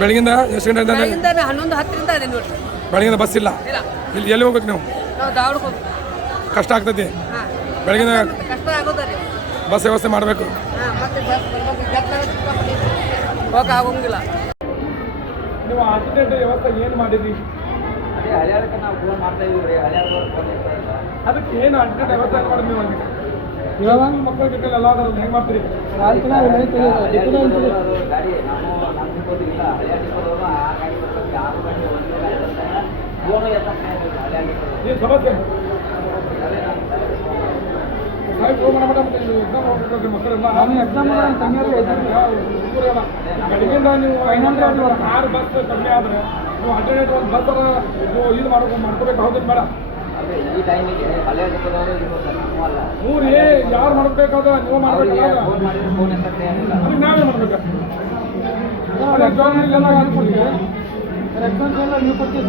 ಬೆಳಗಿಂದ ಎಷ್ಟು ಗಂಟೆ? 11:10 ಇದೆ ನೋಡಿ. ಬೆಳಗಿಂದ ಬಸ್ ಇಲ್ಲ. ಇಲ್ಲಿ ಎಲ್ಲಿ ಹೋಗ್ಬೇಕು ನೀವು? ನಾವು ಧಾರವಾಡಕ್ಕೆ ಹೋಗ್ಬೇಕು. ಕಷ್ಟ ಆಗ್ತೈತಿ ಬೆಳಗಿನ ಕಷ್ಟ ಆಗೋದ್ರಿ. ಬಸ್ ವ್ಯವಸ್ಥೆ ಮಾಡಬೇಕು. ಮತ್ತೆ ಹೋಗಕ್ಕೆ ಆಗೋಂಗಿಲ್ಲ. ನೀವು ಆಕ್ಸಿಡೆಂಟ್ ವ್ಯವಸ್ಥೆ ಏನು ಮಾಡಿದ್ರಿ? ಅದೇ ಹಳ್ಯಾಳಕ್ಕೆ ನಾವು ಫೋನ್ ಮಾಡ್ತಾ ಇದೀವಿ ರೀ. ಅದಕ್ಕೆ ಏನು ಆಕ್ಸಿಡೆಂಟ್ ವ್ಯವಸ್ಥೆ ಮಾಡಿದ್ವಿ ನೀವು? ಇವಾಗ ಮಕ್ಕಳ ಜೊತೆ ಎಲ್ಲ ಹೆಂಗೆ ಮಾಡ್ತೀರಿ? ಗಾಡಿ ನಾವು ನಮ್ಮ ಇಲ್ಲ ಹಳ್ಯಾ ಡಿಪೋದವರು ಆ ಗಾಡಿ ಬರ್ತದೆ 6 ಗಂಟೆ 1 ಗಂಟೆ ಫೋನು ಎತ್ತಕ್ಕೆ ಹಳ್ಯಾ ಡಿಪೋದವರು ಏನು ಸಮಸ್ಯೆ? ಬೆಳಗಿಂದ ನೀವು 6 ಬಸ್ ಕಡಿಮೆ ಆದರೆ ನೀವು ಆಲ್ಟರ್ನೇಟ್ ಒಂದು ಬಸ್ ಇದು ಮಾಡ್ಕೋಬೇಕು. ಹೌದು ಬೇಡ? ಈ ಟೈಮಿಗೆ ಹಳ್ಯಾ ಡಿಪೋದವರು ಮೂರು ಯಾರು ಮಾಡ್ಬೇಕಾದ ನೀವು ಮಾಡ್ಬೇಕು. ಫೋನ್ ಮಾಡಿದ್ರೆ ಫೋನ್ ಎತ್ತಕ್ಕೆ ಅದಕ್ಕೆ ನಾವೇ ಮಾಡ್ಬೇಕು. ಎಕ್ಸಾಮ್ಸ್ ಎಲ್ಲ ನೀವು ಕೊಡ್ತೀವಿ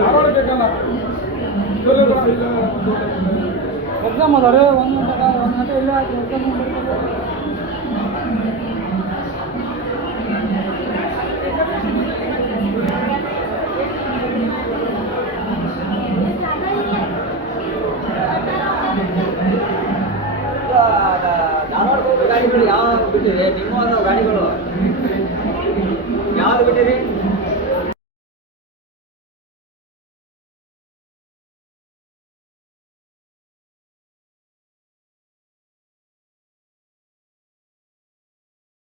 ಧಾರವಾಡ ಬೇಕಲ್ಲ. ಎಕ್ಸಾಮ್ ಅದಾರೆ 1 ಗಂಟೆ ಇಲ್ಲ ಎಕ್ಸಾಮ್ ಧಾರವಾಡ ಗಾಡಿಗಳು ಯಾವ ಬಿಟ್ಟಿದೆ ನಿಮ್ಮ ಗಾಡಿಗಳು